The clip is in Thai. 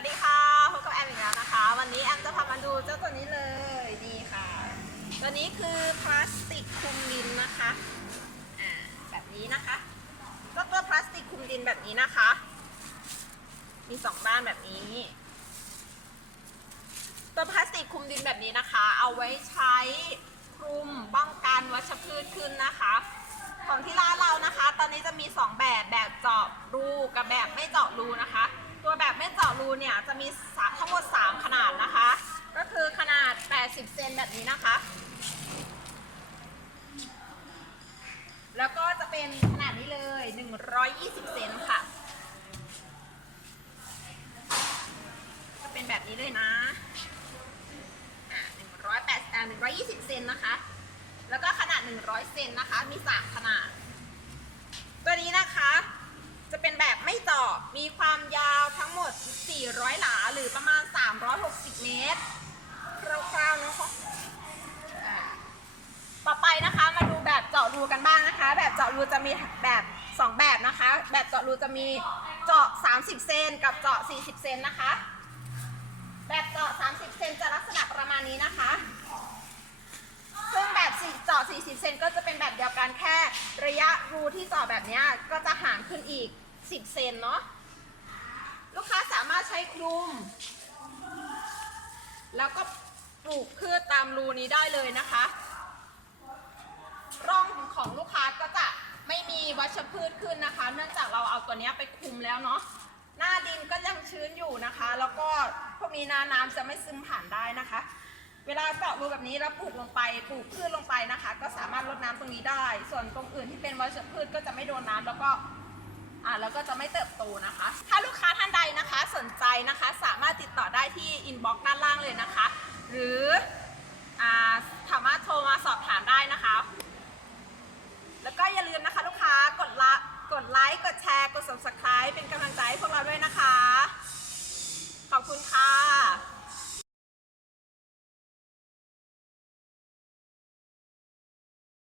วัสดีค่ะพบกับแอมอีกแล้วนะคะ วันนี้แอมจะพามาดูเจ้าตัวนี้เลยนี่ค่ะ ตัวนี้คือพลาสติกคลุมดินนะคะอ่าแบบนี้นะคะก็ตัวพลาสติกคลุมดินแบบนี้นะคะ มีสองด้านแบบนี้ ตัวพลาสติกคลุมดินแบบนี้นะคะ เอาไว้ใช้คลุมป้องกันวัชพืชขึ้นนะคะ ของที่ร้านเรานะคะ ตอนนี้จะมี 2 แบบแบบเจาะรูกับแบบไม่เจาะรูนะคะ ตัวแบบไม่เจาะรูเนี่ยจะมีทั้งหมด 3 ขนาดนะคะ ก็คือขนาด 80 เซนแบบนี้นะคะ แล้วก็จะเป็นขนาดนี้เลย 120 เซนค่ะ จะเป็นแบบนี้เลยนะอะ108อ่า120 เซนนะคะ แล้วก็ขนาด 100 เซนนะคะ มี 3 ขนาด ตัวนี้นะคะ จะเป็นแบบ มีความยาวทั้งหมด 400 หลาหรือประมาณ 360 เมตรคร่าวๆนะคะต่อไปนะคะมาดูแบบเจาะรูกันบ้างนะคะ แบบเจาะรูจะมีแบบ 2 แบบนะคะ แบบเจาะรูจะมีเจาะ 30 เซนกับเจาะ 40 เซนนะคะ แบบเจาะ 30 เซนจะลักษณะประมาณนี้นะคะ ซึ่งแบบเจาะ 40 เซนก็จะเป็นแบบเดียวกันแค่ ระยะรูที่เจาะแบบนี้ก็จะห่างขึ้นอีก 10 เซนเนาะลูกค้าสามารถใช้คลุม แล้วก็ปลูกพืชตามรูนี้ได้เลยนะคะ ร่องของลูกค้าก็จะไม่มีวัชพืชขึ้นนะคะ เนื่องจากเราเอาตัวนี้ไปคลุมแล้วเนาะหน้าดินก็ยังชื้นอยู่นะคะ แล้วก็พวกนี้นาน้ำจะไม่ซึมผ่านได้นะคะ เวลาเจาะรูแบบนี้แล้วปลูกลงไปปลูกพืชลงไปนะคะ ก็สามารถรดน้ำตรงนี้ได้ ส่วนตรงอื่นที่เป็นวัชพืชก็จะไม่โดนน้ำแล้วก็ อะแล้วก็จะไม่เติบโตนะคะ ถ้าลูกค้าท่านใดนะคะสนใจนะคะ สามารถติดต่อได้ที่อินบ็อกซ์ด้านล่างเลยนะคะ หรืออ่าสามารถโทรมาสอบถามได้นะคะ แล้วก็อย่าลืมนะคะ ลูกค้ากดละกดไลค์กดแชร์กด subscribe เป็นกำลังใจให้พวกเราด้วยนะคะ